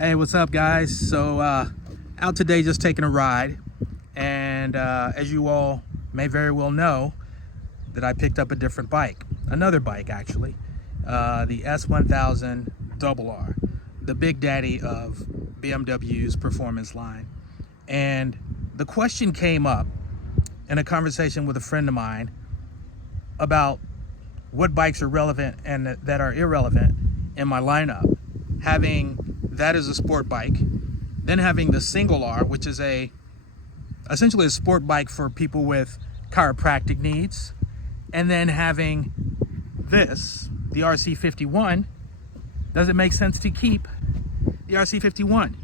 Hey, what's up, guys? So out today just taking a ride, and as you all may very well know, that I picked up a different bike, another bike actually, the S1000 RR, the big daddy of BMW's performance line. And the question came up in a conversation with a friend of mine about what bikes are relevant and that are irrelevant in my lineup. Having that as a sport bike, then having the Single R, which is essentially a sport bike for people with chiropractic needs, and then having this, the RC51. Does it make sense to keep the RC51?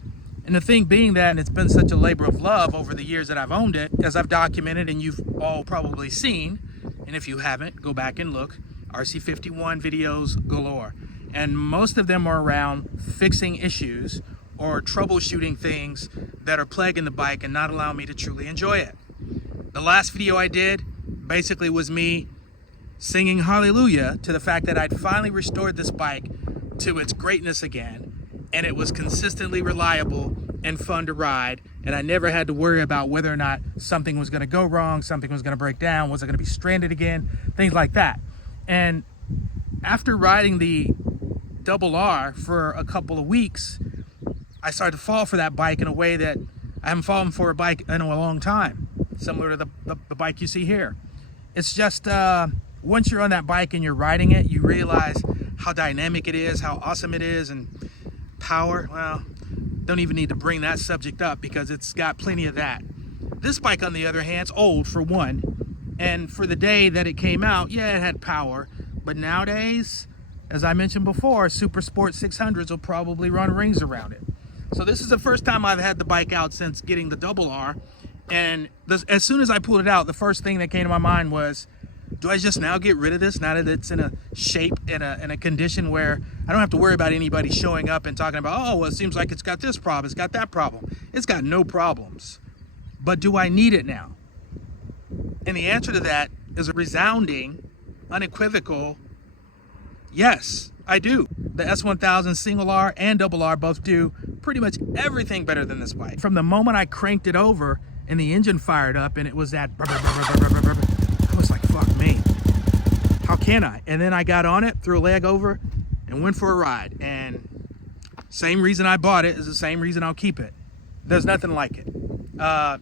And the thing being that it's been such a labor of love over the years that I've owned it, as I've documented and you've all probably seen, and if you haven't, go back and look, RC51 videos galore. And most of them are around fixing issues or troubleshooting things that are plaguing the bike and not allowing me to truly enjoy it. The last video I did basically was me singing hallelujah to the fact that I'd finally restored this bike to its greatness again, and it was consistently reliable and fun to ride, and I never had to worry about whether or not something was going to go wrong, something was going to break down, was it going to be stranded again, things like that. And after riding the RR for a couple of weeks, I started to fall for that bike in a way that I haven't fallen for a bike in a long time, similar to the bike you see here. It's just once you're on that bike and you're riding it, you realize how dynamic it is, how awesome it is, and power. Well, don't even need to bring that subject up because it's got plenty of that. This bike, on the other hand, is old for one, and for the day that it came out, yeah, it had power, but nowadays, as I mentioned before, Super Sport 600s will probably run rings around it. So this is the first time I've had the bike out since getting the RR, and as soon as I pulled it out, the first thing that came to my mind was, do I just now get rid of this now that it's in a shape, in a condition where I don't have to worry about anybody showing up and talking about, oh, well, it seems like it's got this problem, it's got that problem. It's got no problems. But do I need it now? And the answer to that is a resounding, unequivocal yes, I do. The S1000 Single R and RR both do pretty much everything better than this bike. From the moment I cranked it over and the engine fired up and it was that I was like, fuck me, how can I? And then I got on it, threw a leg over, and went for a ride. And same reason I bought it is the same reason I'll keep it. There's nothing like it.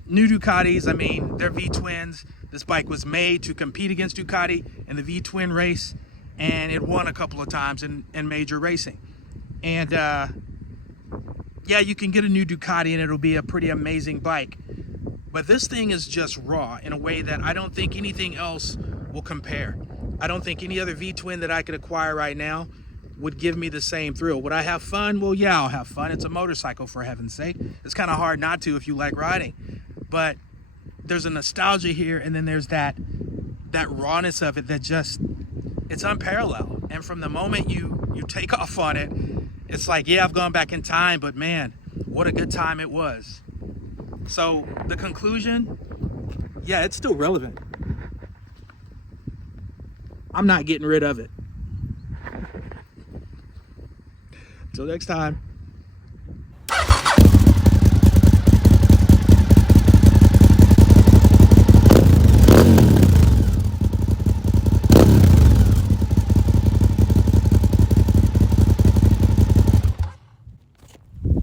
New Ducatis, I mean, they're V-twins. This bike was made to compete against Ducati in the V-twin race, and it won a couple of times in major racing. And yeah, you can get a new Ducati and it'll be a pretty amazing bike. But this thing is just raw in a way that I don't think anything else will compare. I don't think any other V-twin that I could acquire right now would give me the same thrill. Would I have fun? Well, yeah, I'll have fun. It's a motorcycle, for heaven's sake. It's kind of hard not to if you like riding. But there's a nostalgia here, and then there's that rawness of it that just, it's unparalleled. And from the moment you take off on it, it's like, yeah, I've gone back in time, but man, what a good time it was. So the conclusion, yeah, it's still relevant. I'm not getting rid of it. Until next time.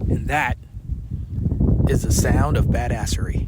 And that is the sound of badassery.